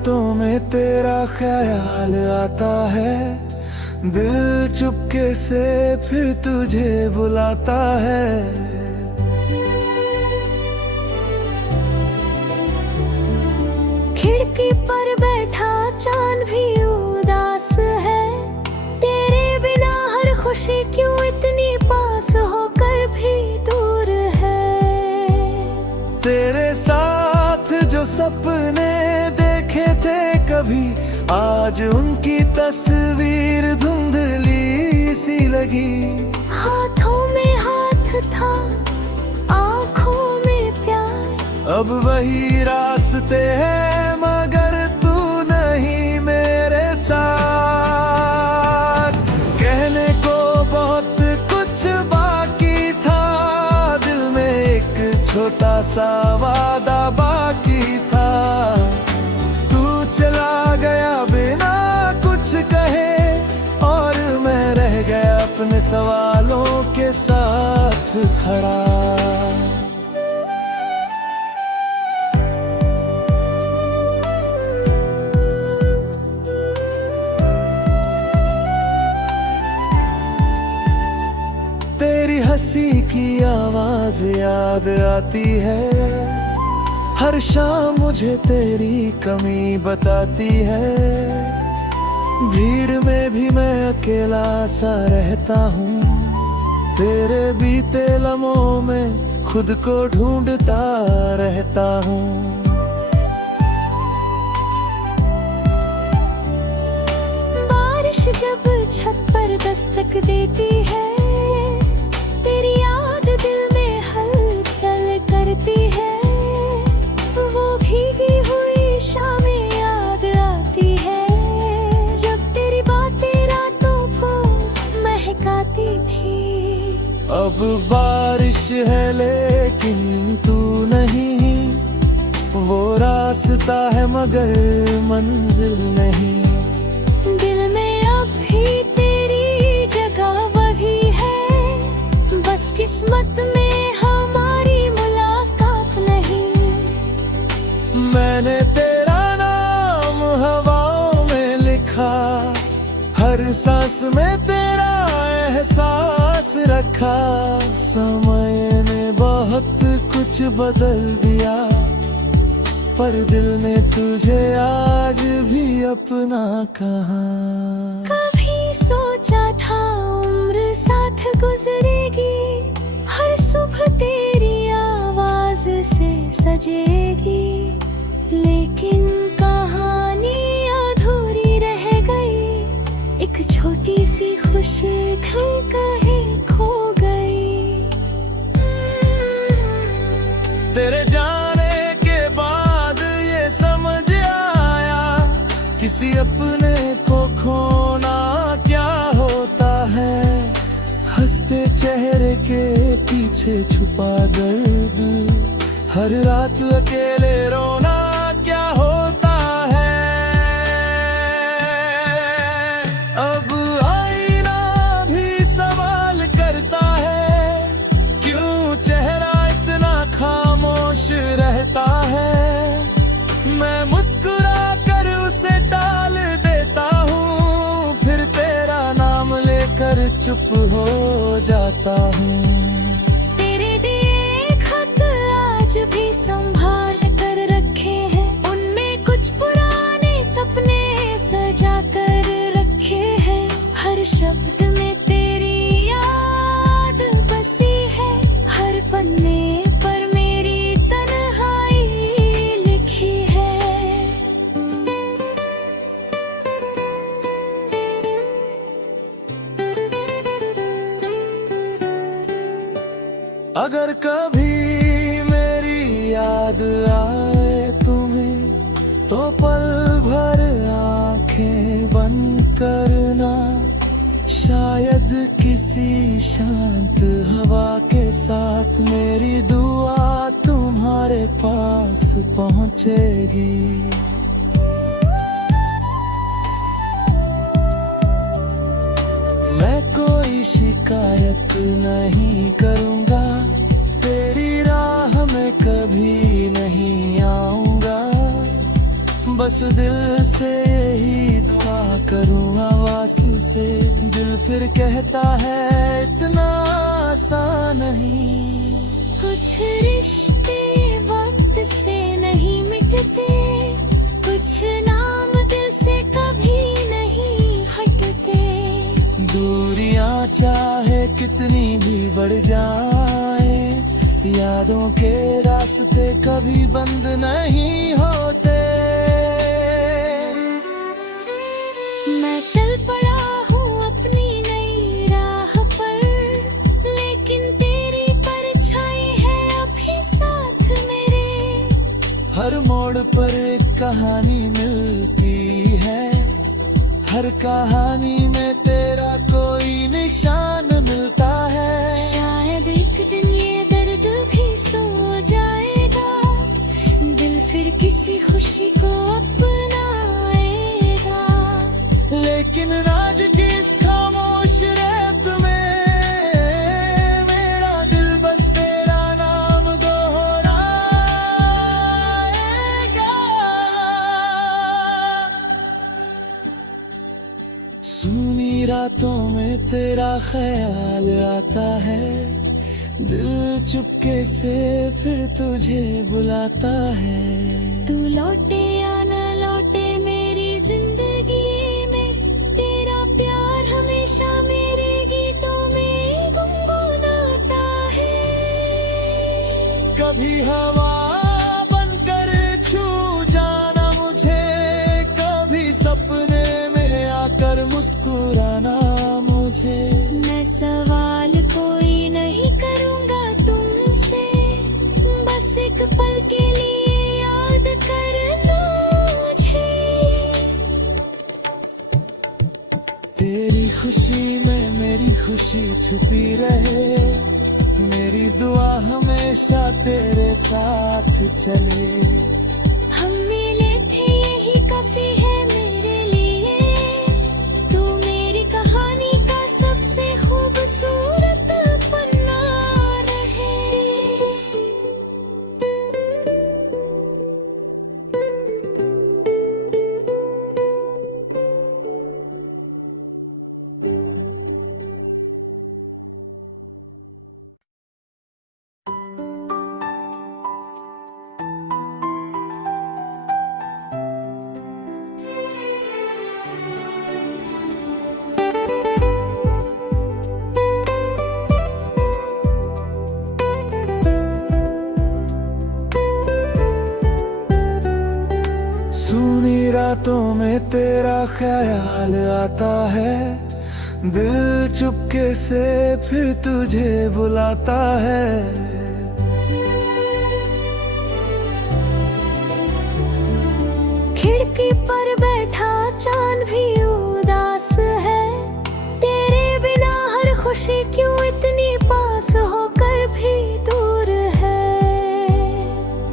रातों में तेरा ख्याल आता है, दिल चुपके से फिर तुझे बुलाता है। खिड़की पर बैठा चांद भी उदास है, तेरे बिना हर खुशी क्यों इतनी पास होकर भी दूर है। तेरे साथ जो सपने देखे थे कभी, आज उनकी तस्वीर धुंधली सी लगी। हाथों में हाथ था, आँखों में प्यार, अब वही रास्ते हैं मगर तू नहीं मेरे साथ। कहने को बहुत कुछ बाकी था, दिल में एक छोटा सा वादा बाकी था। तू चला गया बिना कुछ कहे, और मैं रह गया अपने सवालों के साथ खड़ा। तेरी हंसी की आवाज याद आती है, हर शाम मुझे तेरी कमी बताती है। भीड़ में भी मैं अकेला सा रहता हूँ, तेरे बीते लम्हों में खुद को ढूंढता रहता हूँ। बारिश जब छत पर दस्तक देती है, तेरी याद दिल में हलचल करती है। वो भीगी हुई शामें याद आती है, जब तेरी बातें रातों को महकाती थी। अब बारिश है लेकिन तू नहीं, वो रास्ता है मगर मंजिल नहीं। दिल में अब भी तेरी जगह वही है, बस किस्मत में हमारी मुलाकात नहीं। मैंने तेरा नाम हवाओं में लिखा, हर सांस में तेरा एहसास रखा। समय ने बहुत कुछ बदल दिया, पर दिल ने तुझे आज भी अपना कहा। कभी सोचा था उम्र साथ गुजरेगी, हर सुबह तेरी आवाज से सजेगी। लेकिन कहानी अधूरी रह गई, एक छोटी सी खुशी दिल कहीं खो गई। तेरे जाने के बाद ये समझ आया, किसी अपने को खोना क्या होता है। हंसते चेहरे के पीछे छुपा दर्द, हर रात अकेले रोना क्या होता है। अब आईना भी सवाल करता है, क्यों चेहरा इतना खामोश रहता है। मैं मुस्कुरा कर उसे टाल देता हूँ, फिर तेरा नाम लेकर चुप हो जाता हूँ। तेरे दिए खत आज भी संभाल कर रखे हैं, उनमें कुछ पुराने सपने सजा कर रखे हैं। हर शब्द में तेरी याद बसी है, हर पन्ने पर मेरी तन्हाई लिखी है। अगर कभी मेरी याद आए तुम्हें, तो पल भर आंखें बंद करना। शायद किसी शांत हवा के साथ मेरी दुआ तुम्हारे पास पहुंचेगी। मैं कोई शिकायत नहीं करूंगा, तेरी राह में कभी नहीं आऊंगा। बस दिल से यही दुआ करूँ आवाज़ से। दिल फिर कहता है इतना आसान नहीं। कुछ रिश्ते वक्त से नहीं मिटते, कुछ नाम दिल से कभी नहीं हटते। दूरियां चाहे कितनी भी बढ़ जाए, यादों के रास्ते कभी बंद नहीं होते। मैं चल पड़ा हूँ अपनी नई राह पर, लेकिन तेरी परछाई है अभी साथ मेरे। हर मोड़ पर एक कहानी मिलती है, हर कहानी में तेरा कोई निशान मिलता है। शायद एक दिन ये दर्द भी सो जाएगा, दिल फिर किसी खुशी को अपनाएगा। लेकिन राज की इस खामोश रेत में मेरा दिल बस तेरा नाम दोहराएगा। सूनी रातों में तेरा ख्याल आता है, दिल चुपके से फिर तुझे बुलाता है। तू लौटे या न लौटे मेरी जिंदगी में, तेरा प्यार हमेशा मेरे गीतों में गुनगुनाता है। कभी हवा बनकर छू जाना मुझे, कभी सपने में आकर मुस्कुराना मुझे। मैं सवाल कोई नहीं करूँगा तुमसे, बस एक पल के लिए याद करना मुझे। तेरी खुशी में मेरी खुशी छुपी रहे, मेरी दुआ हमेशा तेरे साथ चले। हम मिले थे यही काफी है मेरे लिए, तू मेरी कहानी का सबसे खूबसूरत पन्ना रहे। सूनी रातों में तेरा ख्याल आता है, दिल चुपके से फिर तुझे बुलाता है। खिड़की पर बैठा चांद भी उदास है, तेरे बिना हर खुशी क्यों इतनी पास होकर भी दूर है।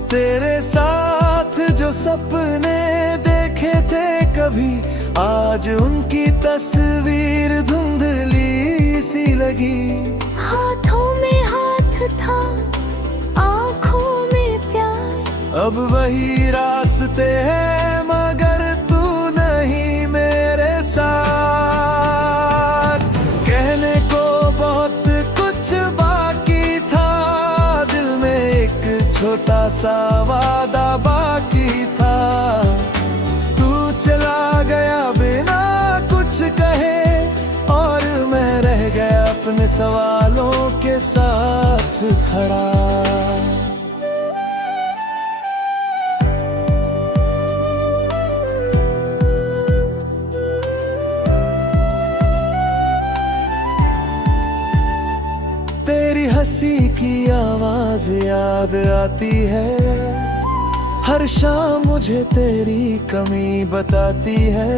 तेरे साथ जो सपने देखे थे कभी, आज उनकी तस्वीर धुंधली सी लगी। हाथों में हाथ था, आँखों में प्यार, अब वही रास्ते हैं मगर तू नहीं मेरे साथ। कहने को बहुत कुछ बाकी था, दिल में एक छोटा सा वादा बाकी था। तू चला गया बिना कुछ कहे, और मैं रह गया अपने सवालों के साथ खड़ा। तेरी हंसी की आवाज याद आती है, हर शाम मुझे तेरी कमी बताती है।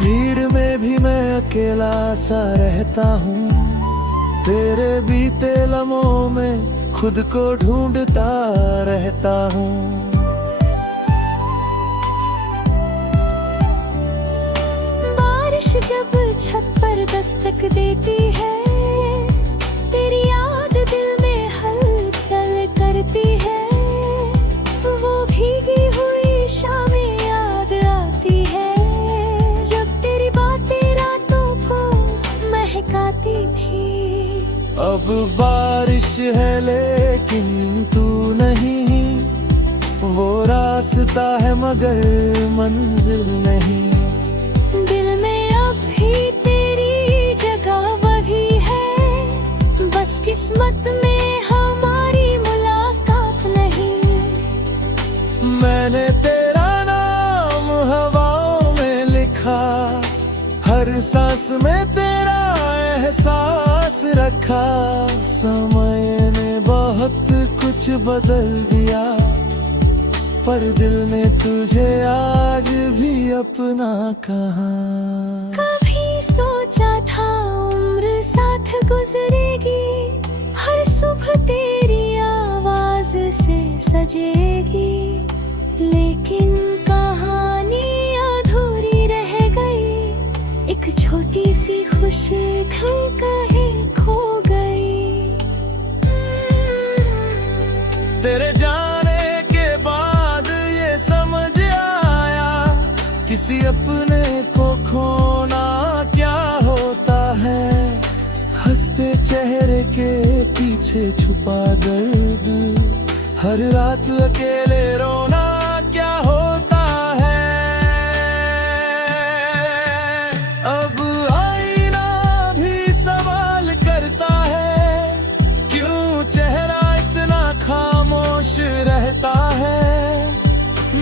भीड़ में भी मैं अकेला सा रहता हूँ, तेरे बीते लम्हों में खुद को ढूंढता रहता हूँ। बारिश जब छत पर दस्तक देती है, तेरी याद दिल में हलचल करती है। वो भीगी हुई शामें अब बारिश है लेकिन तू नहीं, वो रास्ता है मगर मंजिल नहीं। दिल में अब भी तेरी जगह वही है, बस किस्मत में हमारी मुलाकात नहीं। मैंने तेरा नाम हवाओं में लिखा, हर सांस में तेरा एहसास रखा। समय ने बहुत कुछ बदल दिया, पर दिल ने तुझे आज भी अपना कहा। कभी सोचा था उम्र साथ गुजरेगी, हर सुबह तेरी आवाज से सजेगी, लेकिन कहानी अधूरी रह गई। एक छोटी सी खुशी दिल कहीं खो गई। तेरे जाने के बाद ये समझ आया, किसी अपने को खोना क्या होता है। हंसते चेहरे के पीछे छुपा दर्द, हर रात अकेले रोना क्या होता है। अब आईना भी सवाल करता है, क्यों चेहरा इतना खामोश रहता है।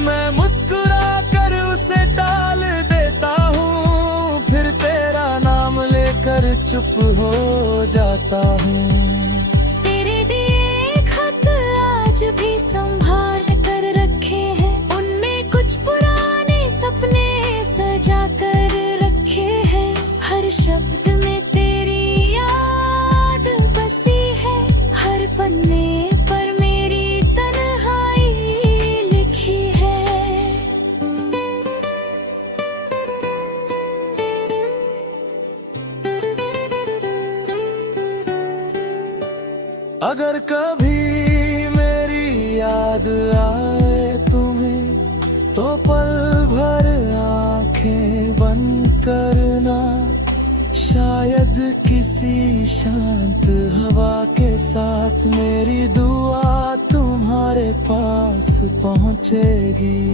मैं मुस्कुरा कर उसे टाल देता हूँ, फिर तेरा नाम लेकर चुप हो जाता हूँ। तेरे दिए खत आज भी संभाल कर रखे हैं, उनमें कुछ पुराने सपने सजा कर रखे हैं। हर शब्द में तेरी याद बसी है, हर पन्ने पर मेरी तन्हाई लिखी है। अगर कभी मेरी याद आए तुम्हें, तो पल भर आंखें बंद करना। शायद किसी शांत हवा के साथ मेरी दुआ तुम्हारे पास पहुंचेगी।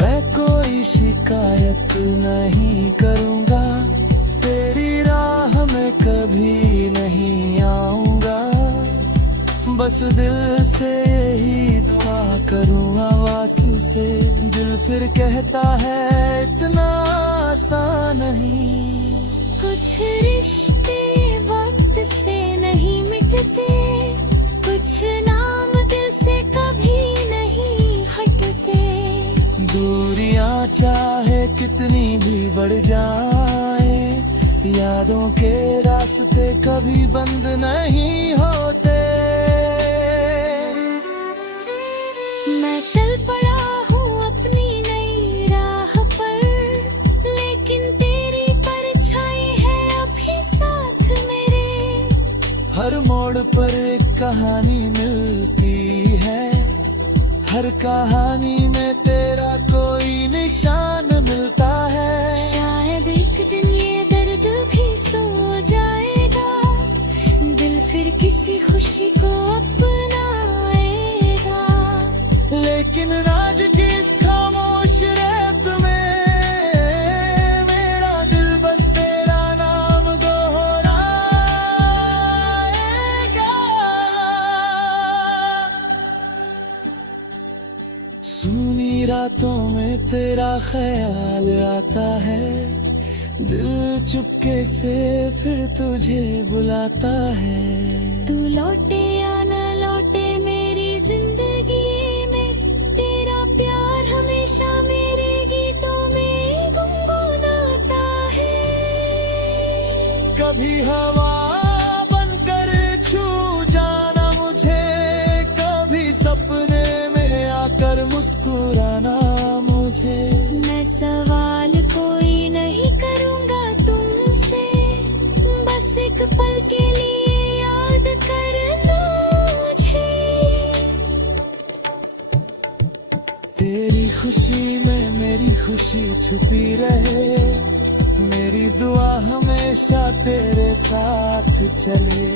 मैं कोई शिकायत नहीं करूंगा, तेरी राह में कभी नहीं आऊंगा। बस दिल से यही दुआ करूँ आंसू से। दिल फिर कहता है इतना आसान नहीं। कुछ रिश्ते वक्त से नहीं मिटते, कुछ नाम दिल से कभी नहीं हटते। दूरियां चाहे कितनी भी बढ़ जाए, यादों के रास्ते कभी बंद नहीं होते। मैं चल पड़ा हूँ अपनी नई राह पर, लेकिन तेरी परछाई है अभी साथ मेरे। हर मोड़ पर एक कहानी मिलती है, हर कहानी में तेरा कोई निशान मिलता है। शायद एक दिन ये दर्द भी सो जाएगा, दिल फिर किसी खुशी को अपनाएगा। लेकिन राज की इस खामोश रेत में मेरा दिल बस तेरा नाम दोहराएगा। सूनी रातों में तेरा ख्याल आता है, दिल चुपके से फिर तुझे बुलाता है। तू लौटे या न लौटे मेरी जिंदगी में, तेरा प्यार हमेशा मेरे गीतों में गुनगुनाता है। कभी हवा बनकर छू जाना मुझे, कभी सपने में आकर मुस्कुराना मुझे। मैं सवाल कोई नहीं करूँगा तुमसे, बस एक पल के लिए याद करना मुझे। तेरी खुशी में मेरी खुशी छुपी रहे, चले।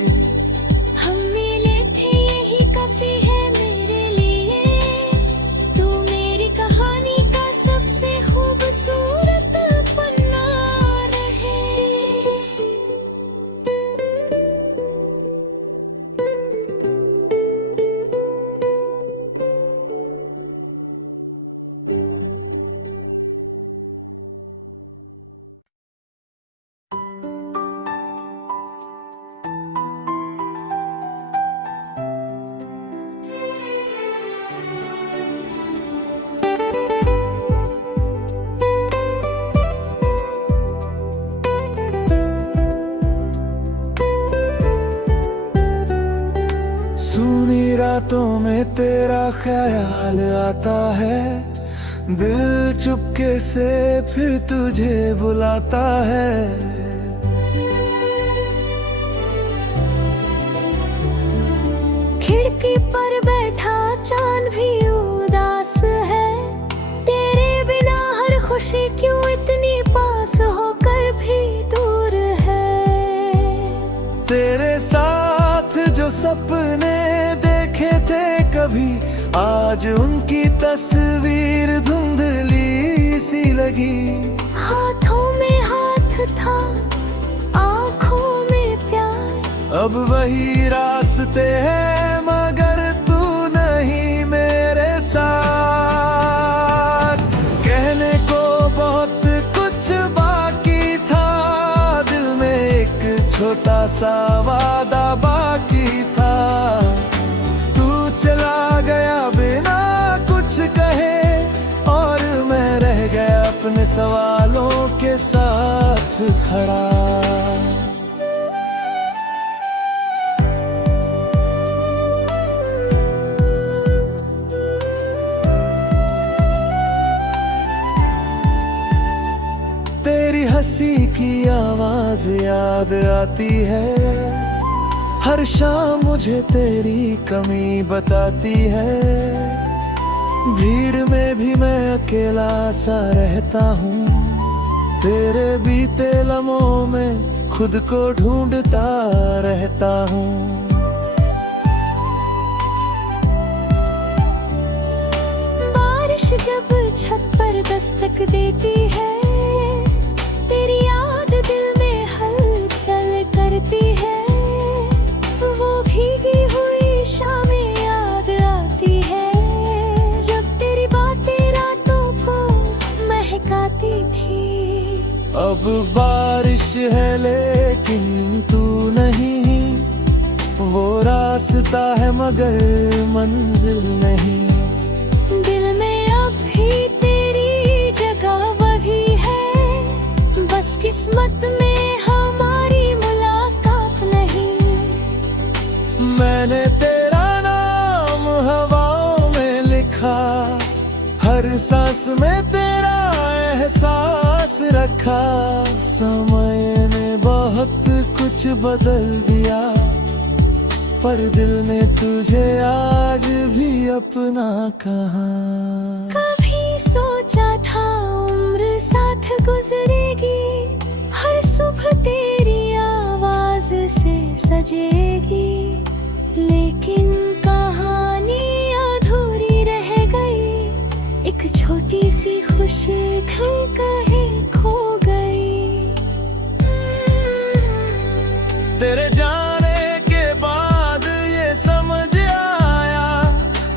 हम मिले थे यही काफी है मेरे लिए, तू मेरी कहानी का सबसे खूबसूरत पन्ना रहे। सूनी रातों में तेरा ख्याल आता है, दिल चुपके से फिर तुझे बुलाता है। खिड़की पर बैठा चांद भी उदास है, तेरे बिना हर खुशी क्यों इतनी पास होकर भी दूर है। तेरे साथ जो सपने देखे थे कभी, आज उनकी तस्वीर धुंधली सी लगी। हाथों में हाथ था, आँखों में प्यार, अब वही रास्ते हैं मगर तू नहीं मेरे साथ। कहने को बहुत कुछ बाकी था, दिल में एक छोटा सा वादा बाकी था। तू चला गया बिना कुछ कहे, और मैं रह गया अपने सवालों के साथ खड़ा। तेरी हंसी की आवाज याद आती है, हर शाम मुझे तेरी कमी बताती है। भीड़ में भी मैं अकेला सा रहता हूँ, तेरे बीते लम्हों में खुद को ढूंढता रहता हूँ। बारिश जब छत पर दस्तक देती है, तेरी याद दिल में हलचल करती है। वो भीगी हुई शामें याद आती है, जब तेरी बातें रातों को महकाती थी। अब बारिश है लेकिन तू नहीं, वो रास्ता है मगर मंजिल नहीं। दिल में अब भी तेरी जगह वही है, बस किस्मत में हमारी मुलाकात नहीं। मैंने तेरा नाम हवाओं में लिखा, हर सांस में तेरा एहसास रखा। समय ने बहुत कुछ बदल दिया, पर दिल ने तुझे आज भी अपना कहा। कभी सोचा था उम्र साथ गुजरेगी, हर सुबह तेरी आवाज से सजेगी। लेकिन कहानी अधूरी रह गई, एक छोटी सी खुशी दिल कहीं खो गई। तेरे जाने के बाद ये समझ आया,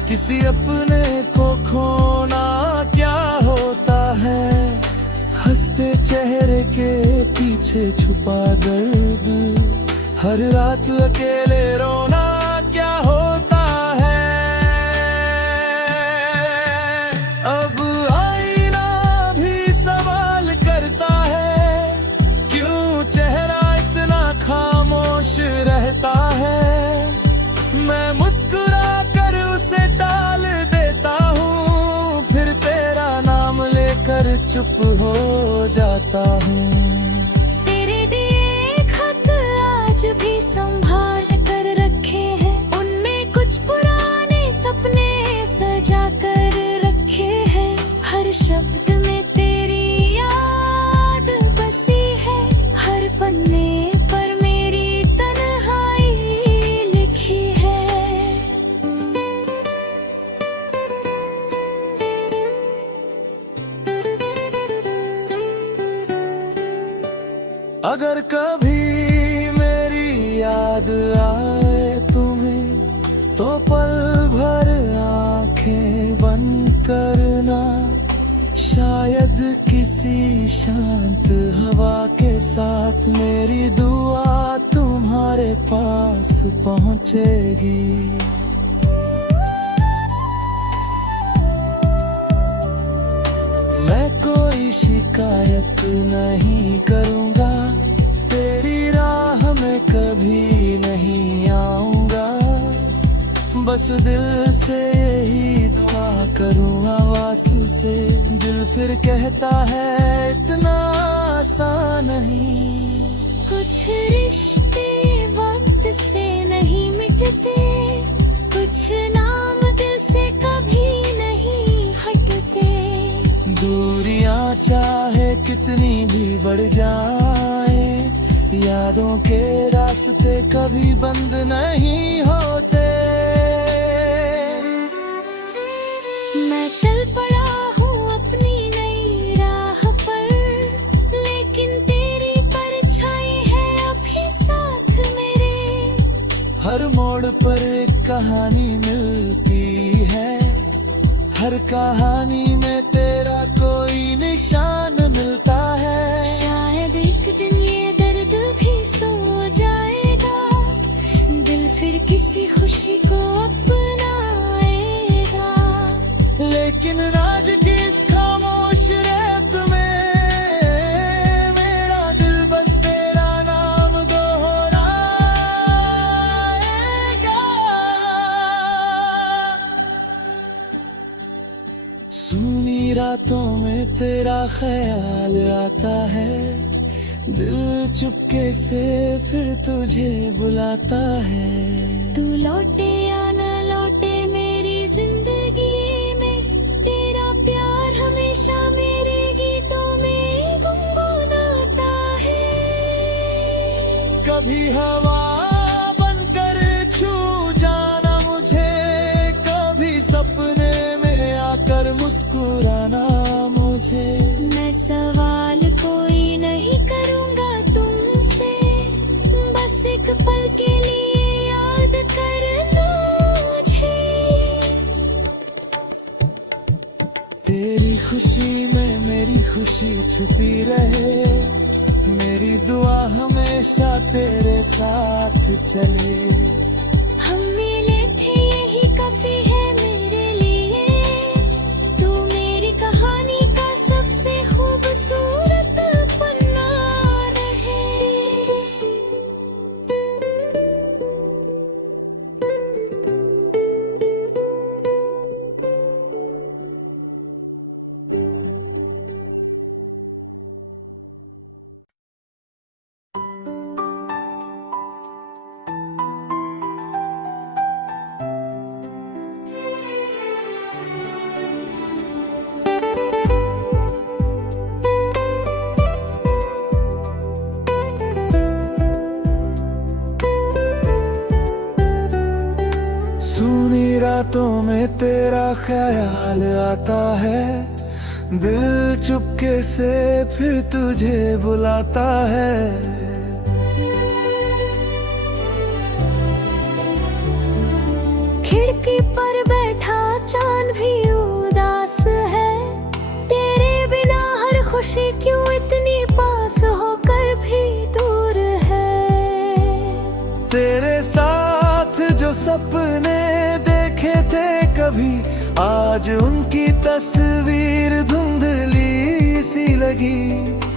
किसी अपने को खोना क्या होता है। हंसते चेहरे के पीछे छुपा दर्द, हर रात अकेले रोना क्या होता है। अब आईना भी सवाल करता है, क्यों चेहरा इतना खामोश रहता है। मैं मुस्कुरा कर उसे टाल देता हूँ, फिर तेरा नाम लेकर चुप हो जाता हूँ। तेरे दिए खत आज भी संभाल कर रखे हैं, उनमें कुछ पुराने सपने सजा कर रखे हैं। हर शब्द में तेरी याद बसी है, हर पन्ने पर मेरी तन्हाई अगर कभी मेरी याद आए तुम्हें तो पल भर आंखें बंद करना, शायद किसी शांत हवा के साथ मेरी दुआ तुम्हारे पास पहुंचेगी। मैं कोई शिकायत नहीं करूंगा, तेरी राह में कभी नहीं आऊंगा, बस दिल से यही दुआ करूँ आवाज़ से। दिल फिर कहता है इतना आसान नहीं। कुछ रिश्ते वक्त से नहीं मिटते, कुछ नाम दिल से कभी नहीं हटते। दूरियां चाहे कितनी भी बढ़ जाए, यादों के रास्ते कभी बंद नहीं होते। मैं चल पड़ा हूँ अपनी नई राह पर, लेकिन तेरी परछाई है अभी साथ मेरे। हर मोड़ पर एक कहानी मिलती है, हर कहानी में तेरा कोई निशान मिलता है। शायद एक दिन ये दर्द भी सो जाएगा, दिल फिर किसी खुशी को अपनाएगा। लेकिन राज की इस खामोश रेत में मेरा दिल बस तेरा नाम दोहराएगा। सूनी रातों में तेरा ख्याल आता है, दिल चुपके से फिर तुझे बुलाता है। तू लौटे या न लौटे मेरी जिंदगी में, तेरा प्यार हमेशा मेरे गीतों में गुनगुनाता है। कभी हवा बनकर छू जाना मुझे, कभी सपने में आकर मुस्कुराना मुझे। मैं सवाल कोई नहीं करूँगा तुमसे, बस एक पल के लिए याद करना मुझे। तेरी खुशी में मेरी खुशी छुपी रहे, मेरी दुआ हमेशा तेरे साथ चले। हम मिले थे यही काफी है मेरे लिए, तू मेरी कहानी का सबसे खूबसूरत पन्ना रहे। सूनी रातों में तेरा ख्याल आता है, दिल चुपके से फिर तुझे बुलाता है। खिड़की पर बैठा चांद भी उदास है, तेरे बिना हर खुशी क्यों इतनी पास होकर भी दूर है। तेरे साथ जो सपने देखे थे कभी, आज उनकी तस्वीर धुंधली सी लगी।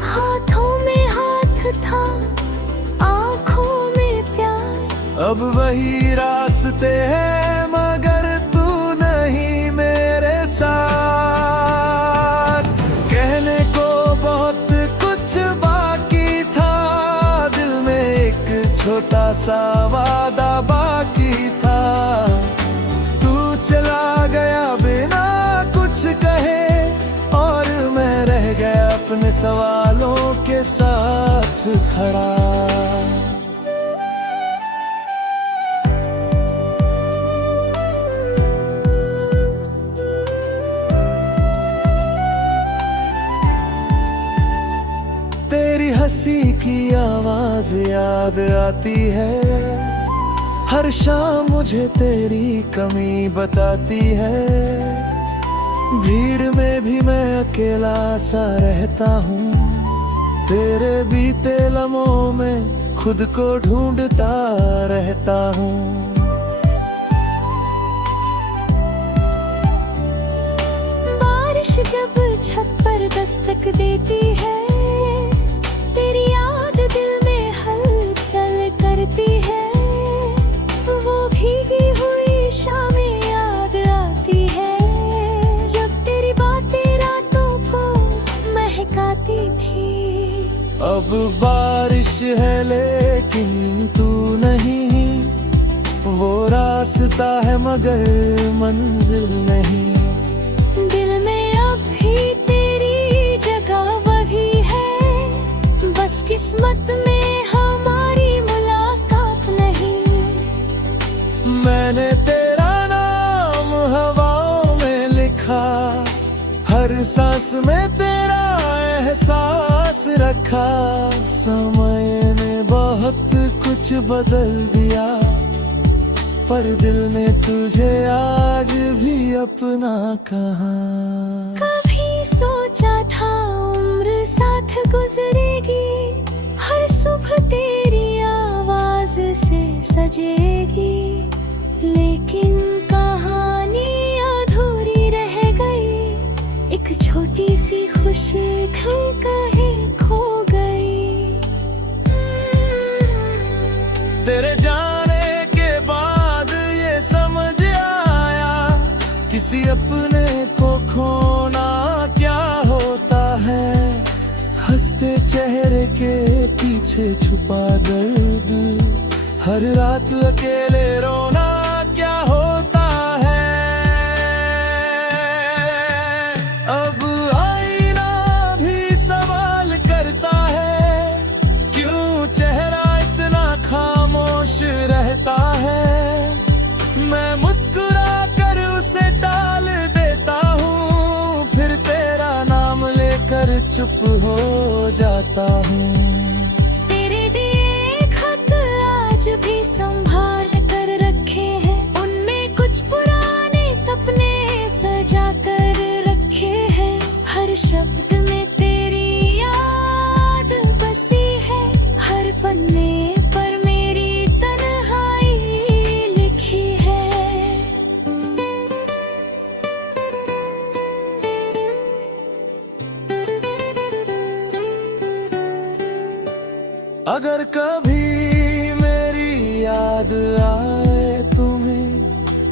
हाथों में हाथ था, आँखों में प्यार, अब वही रास्ते हैं मगर तू नहीं मेरे साथ। कहने को बहुत कुछ बाकी था, दिल में एक छोटा सा वादा बाकी था। तू चला गया बिना कुछ कहे, और मैं रह गया अपने सवालों के साथ खड़ा। तेरी हंसी की आवाज याद आती है, हर शाम मुझे तेरी कमी बताती है। भीड़ में भी मैं अकेला सा रहता हूँ, तेरे बीते लम्हों में खुद को ढूंढता रहता हूँ। बारिश जब छत पर दस्तक देती है, तेरी याद दिल में हलचल करती है। वो भीगी हुई शामें याद आती है, जब तेरी बातें रातों को महकाती थी। अब बारिश है लेकिन तू नहीं, वो रास्ता है मगर मंजिल नहीं। दिल में अब भी तेरी जगह वही है, बस किस्मत में हमारी मुलाकात नहीं। मैंने तेरा नाम हवाओं में लिखा, हर सांस में तेरा एहसास रखा। समय ने बहुत कुछ बदल दिया, पर दिल ने तुझे आज भी अपना कहा। कभी सोचा था उम्र साथ गुजरेगी, हर सुबह तेरी आवाज से सजेगी। लेकिन कहानी अधूरी रह गई, एक छोटी सी खुशी दिल कहीं खो गई। तेरे जाने के बाद ये समझ आया, किसी अपने को खोना क्या होता है। हंसते चेहरे के पीछे छुपा दर्द, हर रात अकेले रोना क्या होता है। अब आईना भी सवाल करता है, क्यों चेहरा इतना खामोश रहता है। मैं मुस्कुरा कर उसे टाल देता हूँ, फिर तेरा नाम लेकर चुप हो जाता हूँ। तेरे दिए खत आज भी संभाल कर रखे हैं, उनमें कुछ पुराने सपने सजा कर रखे हैं। हर शब्द में तेरी याद बसी है, हर पन्ने पर मेरी तन्हाई लिखी है। अगर कभी मेरी याद आए तुम्हें,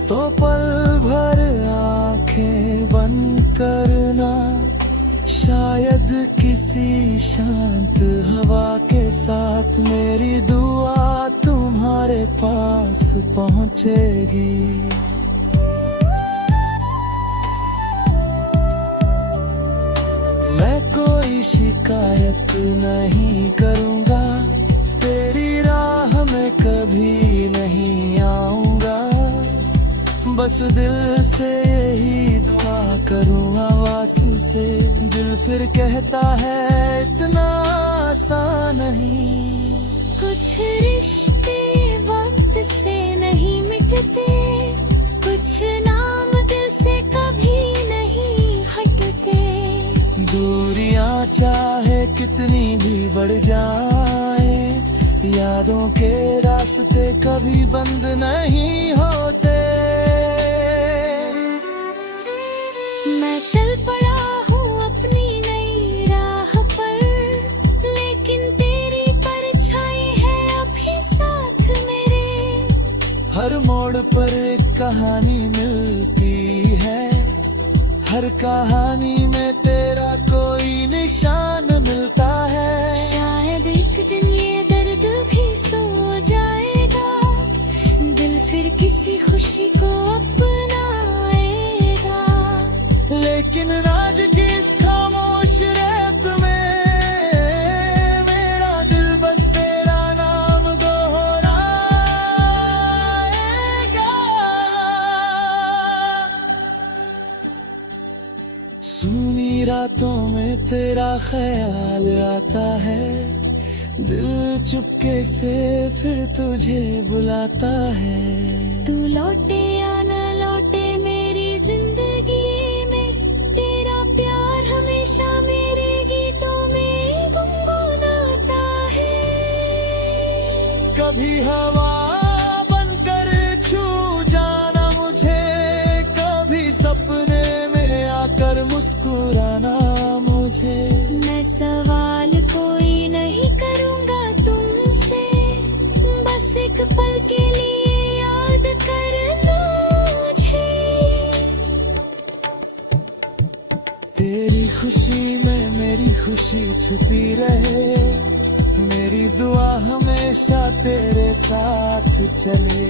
तो पल भर आंखें बंद करना। शायद किसी शांत हवा के साथ मेरी दुआ तुम्हारे पास पहुंचेगी। मैं कोई शिकायत नहीं करूंगा, तेरी राह में कभी नहीं आऊंगा। बस दिल से यही दुआ करूँ आवाज़ से, दिल फिर कहता है इतना आसान नहीं। कुछ रिश्ते वक्त से नहीं मिटते, कुछ नाम दिल से कभी नहीं हटते। दूरियां चाहे कितनी भी बढ़ जाए, यादों के रास्ते कभी बंद नहीं होते। मैं चल पड़ा हूँ अपनी नई राह पर, लेकिन तेरी परछाई है अभी साथ मेरे। हर मोड़ पर एक कहानी मिलती है, हर कहानी में तेरा कोई निशान मिलता है। शायद एक दिन ये दर्द भी सो जाएगा, दिल फिर किसी खुशी को अपनाएगा। लेकिन राज की इस खामोश रेत में मेरा दिल बस तेरा नाम दोहराएगा। सूनी रातों में तेरा ख्याल आता है, दिल चुपके से फिर तुझे बुलाता है। तू लौटे या न लौटे मेरी जिंदगी में, तेरा प्यार हमेशा मेरे गीतों में गुनगुनाता है। कभी हवा बनकर छू जाना मुझे, कभी सपने में आकर मुस्कुराना मुझे। मैं सवाल कोई नहीं करूँगा तुमसे, बस एक पल के लिए याद करना मुझे। तेरी खुशी में मेरी खुशी छुपी रहे, मेरी दुआ हमेशा तेरे साथ चले।